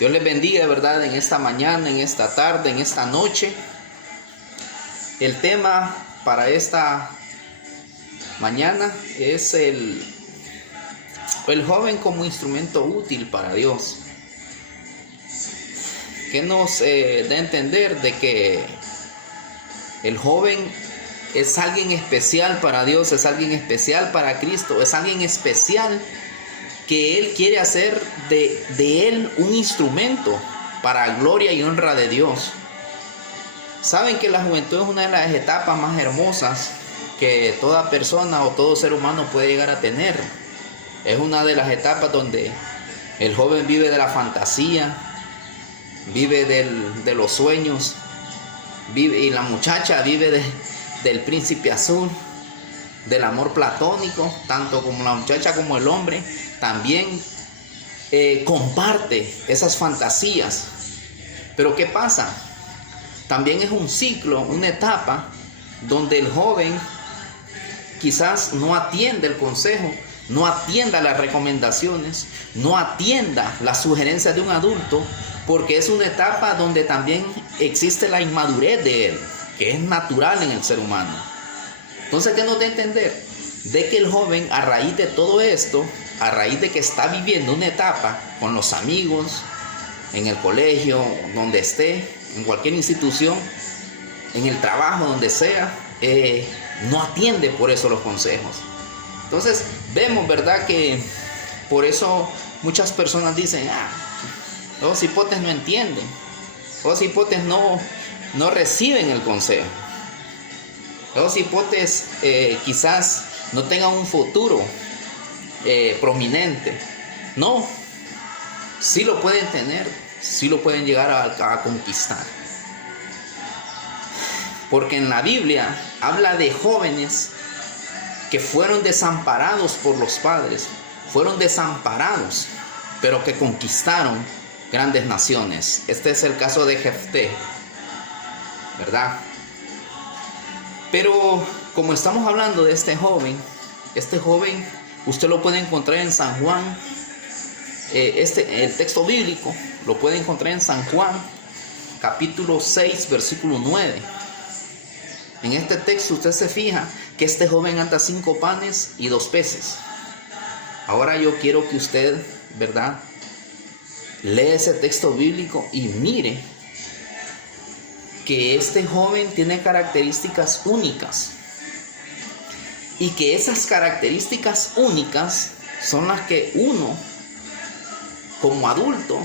Dios les bendiga, ¿verdad? En esta mañana, en esta tarde, en esta noche. El tema para esta mañana es el joven como instrumento útil para Dios. Que nos da a entender de que el joven es alguien especial para Dios, es alguien especial para Cristo, es alguien especial que Él quiere hacer de Él un instrumento para gloria y honra de Dios. Saben que la juventud es una de las etapas más hermosas que toda persona o todo ser humano puede llegar a tener. Es una de las etapas donde el joven vive de la fantasía, vive de los sueños, y la muchacha vive del príncipe azul, del amor platónico. Tanto como la muchacha como el hombre también comparte esas fantasías. Pero ¿qué pasa? También es un ciclo, una etapa donde el joven quizás no atiende el consejo, no atienda las recomendaciones, no atienda las sugerencias de un adulto, porque es una etapa donde también existe la inmadurez de él, que es natural en el ser humano. Entonces, ¿qué nos da a entender? De que el joven, a raíz de todo esto, a raíz de que está viviendo una etapa con los amigos, en el colegio, donde esté, en cualquier institución, en el trabajo, donde sea, no atiende por eso los consejos. Entonces, vemos, ¿verdad?, que por eso muchas personas dicen, los hipotes no entienden, los hipotes no reciben el consejo, los hipotes quizás no tengan un futuro prominente. No, sí lo pueden tener, sí lo pueden llegar a conquistar. Porque en la Biblia habla de jóvenes que fueron desamparados por los padres, fueron desamparados, pero que conquistaron grandes naciones. Este es el caso de Jefté, ¿verdad? Pero como estamos hablando de este joven usted lo puede encontrar en San Juan. El texto bíblico lo puede encontrar en San Juan, capítulo 6, versículo 9. En este texto usted se fija que este joven anda 5 panes y 2 peces. Ahora yo quiero que usted, ¿verdad?, lee ese texto bíblico y mire que este joven tiene características únicas. Y que esas características únicas son las que uno, como adulto,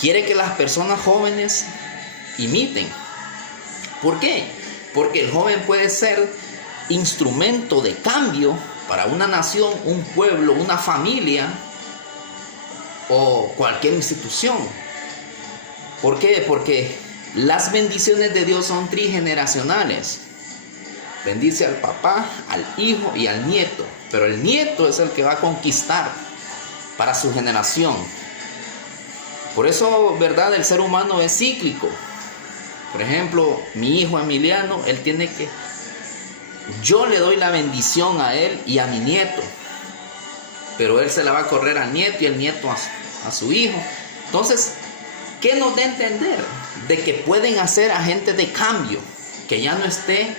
quiere que las personas jóvenes imiten. ¿Por qué? Porque el joven puede ser instrumento de cambio para una nación, un pueblo, una familia o cualquier institución. ¿Por qué? Porque las bendiciones de Dios son trigeneracionales. Bendice al papá, al hijo y al nieto. Pero el nieto es el que va a conquistar para su generación. Por eso, ¿verdad?, el ser humano es cíclico. Por ejemplo, mi hijo Emiliano, yo le doy la bendición a él y a mi nieto. Pero él se la va a correr al nieto y el nieto a su hijo. Entonces, ¿qué nos da a entender? De que pueden hacer agentes de cambio. Que ya no esté,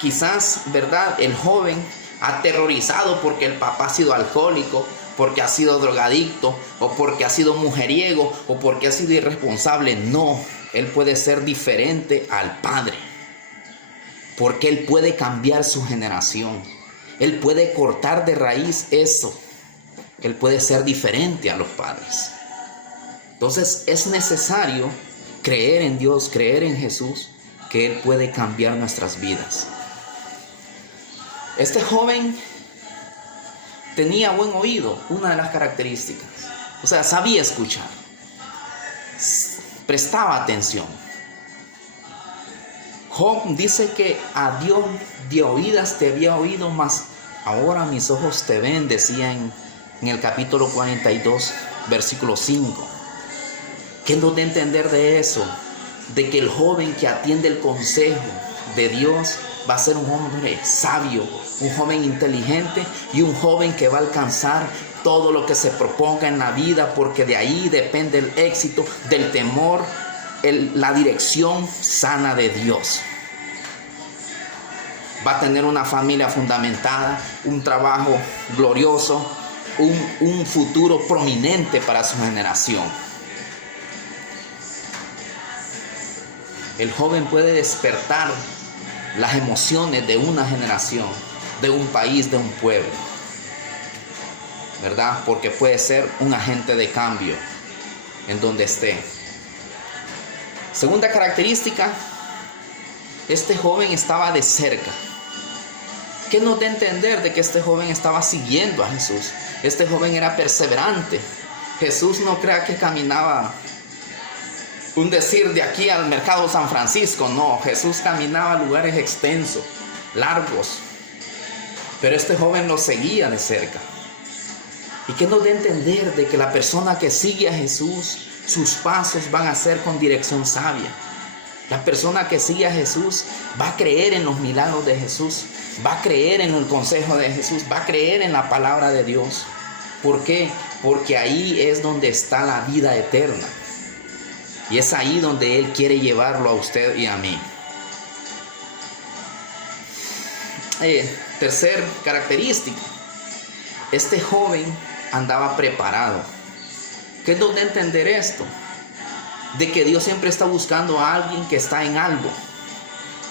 quizás, ¿verdad?, el joven aterrorizado porque el papá ha sido alcohólico, porque ha sido drogadicto, o porque ha sido mujeriego, o porque ha sido irresponsable. No, él puede ser diferente al padre. Porque él puede cambiar su generación. Él puede cortar de raíz eso. Él puede ser diferente a los padres. Entonces es necesario creer en Dios, creer en Jesús, que Él puede cambiar nuestras vidas. Este joven tenía buen oído, una de las características. O sea, sabía escuchar, prestaba atención. Job dice que a Dios de oídas te había oído, mas ahora mis ojos te ven, decía en el capítulo 42, versículo 5. ¿Qué nos da a entender de eso? De que el joven que atiende el consejo de Dios va a ser un hombre sabio, un joven inteligente y un joven que va a alcanzar todo lo que se proponga en la vida, porque de ahí depende el éxito, del temor, la dirección sana de Dios. Va a tener una familia fundamentada, un trabajo glorioso, un futuro prominente para su generación. El joven puede despertar las emociones de una generación, de un país, de un pueblo, ¿verdad? Porque puede ser un agente de cambio en donde esté. Segunda característica, este joven estaba de cerca. ¿Qué nos da a entender de que este joven estaba siguiendo a Jesús? Este joven era perseverante. Jesús no crea que caminaba, un decir, de aquí al mercado San Francisco. No, Jesús caminaba a lugares extensos, largos. Pero este joven lo seguía de cerca. ¿Y qué nos da a entender de que la persona que sigue a Jesús, sus pasos van a ser con dirección sabia? La persona que sigue a Jesús va a creer en los milagros de Jesús, va a creer en el consejo de Jesús, va a creer en la palabra de Dios. ¿Por qué? Porque ahí es donde está la vida eterna. Y es ahí donde Él quiere llevarlo a usted y a mí. Tercer característica. Este joven andaba preparado. ¿Qué es donde entender esto? De que Dios siempre está buscando a alguien que está en algo.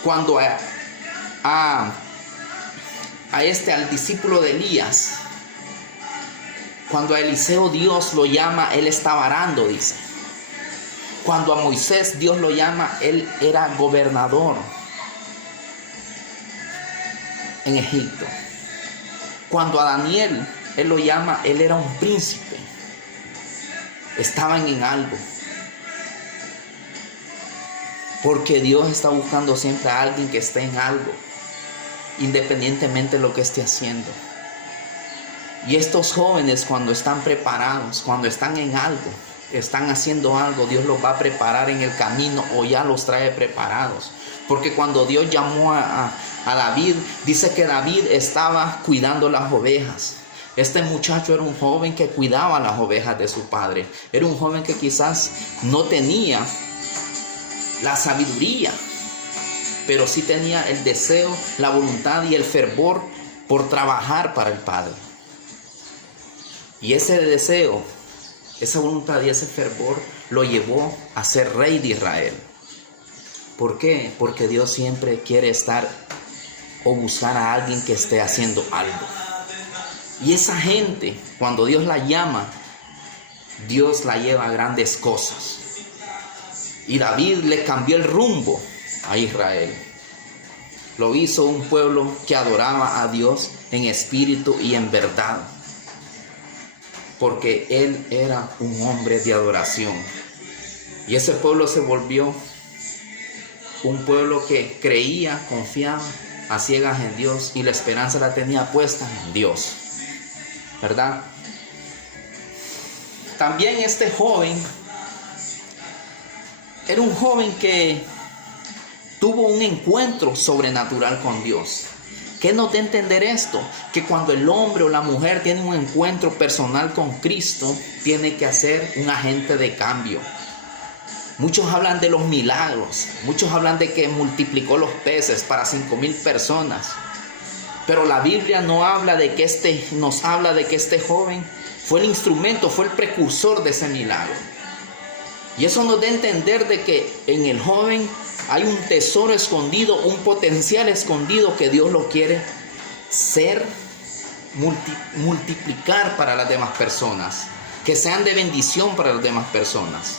Cuando al discípulo de Elías, cuando a Eliseo Dios lo llama, él estaba arando, dice. Cuando a Moisés Dios lo llama, él era gobernador en Egipto. Cuando a Daniel él lo llama, él era un príncipe. Estaban en algo. Porque Dios está buscando siempre a alguien que esté en algo, independientemente de lo que esté haciendo. Y estos jóvenes, cuando están preparados, cuando están en algo, están haciendo algo, Dios los va a preparar en el camino o ya los trae preparados. Porque cuando Dios llamó a David, dice que David estaba cuidando las ovejas. Este muchacho era un joven que cuidaba las ovejas de su padre. Era un joven que quizás no tenía la sabiduría, pero sí tenía el deseo, la voluntad y el fervor por trabajar para el Padre. Y ese deseo, esa voluntad y ese fervor lo llevó a ser rey de Israel. ¿Por qué? Porque Dios siempre quiere estar o buscar a alguien que esté haciendo algo. Y esa gente, cuando Dios la llama, Dios la lleva a grandes cosas. Y David le cambió el rumbo a Israel. Lo hizo un pueblo que adoraba a Dios en espíritu y en verdad. Porque él era un hombre de adoración. Y ese pueblo se volvió un pueblo que creía, confiaba a ciegas en Dios y la esperanza la tenía puesta en Dios. ¿Verdad? También este joven era un joven que tuvo un encuentro sobrenatural con Dios. ¿Qué nos da a entender esto? Que cuando el hombre o la mujer tiene un encuentro personal con Cristo, tiene que ser un agente de cambio. Muchos hablan de los milagros, muchos hablan de que multiplicó los peces para 5,000 personas. Pero la Biblia nos habla de que este joven fue el instrumento, fue el precursor de ese milagro. Y eso nos da a entender de que en el joven hay un tesoro escondido, un potencial escondido que Dios lo quiere multiplicar para las demás personas, que sean de bendición para las demás personas.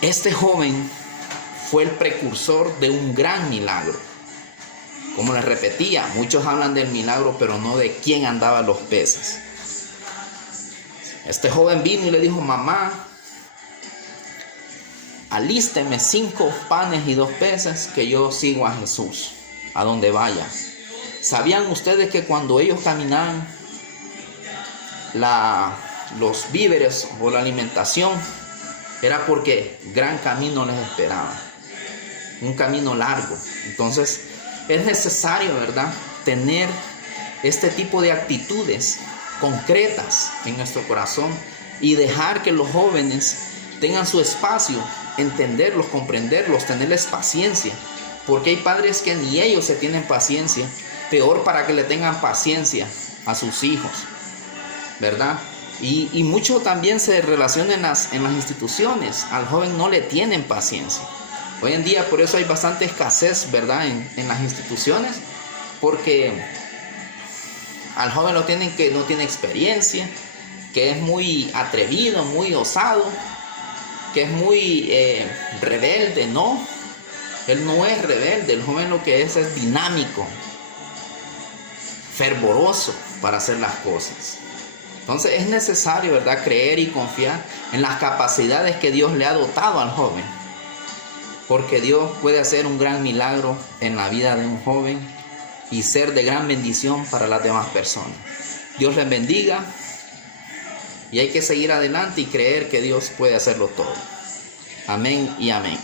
Este joven fue el precursor de un gran milagro. Como les repetía, muchos hablan del milagro, pero no de quién andaba los peces. Este joven vino y le dijo: mamá, alísteme 5 panes y 2 peces que yo sigo a Jesús, a donde vaya. ¿Sabían ustedes que cuando ellos caminaban, los víveres o la alimentación era porque gran camino les esperaba? Un camino largo. Entonces es necesario, ¿verdad?, tener este tipo de actitudes concretas en nuestro corazón y dejar que los jóvenes tengan su espacio, entenderlos, comprenderlos, tenerles paciencia, porque hay padres que ni ellos se tienen paciencia, peor para que le tengan paciencia a sus hijos, ¿verdad? Y mucho también se relaciona en las instituciones. Al joven no le tienen paciencia. Hoy en día por eso hay bastante escasez, ¿verdad? En las instituciones, porque al joven lo tienen que no tiene experiencia, que es muy atrevido, muy osado, que es muy rebelde. No, él no es rebelde. El joven lo que es dinámico, fervoroso para hacer las cosas. Entonces es necesario, ¿verdad?, creer y confiar en las capacidades que Dios le ha dotado al joven, porque Dios puede hacer un gran milagro en la vida de un joven y ser de gran bendición para las demás personas. Dios les bendiga y hay que seguir adelante y creer que Dios puede hacerlo todo. Amén y amén.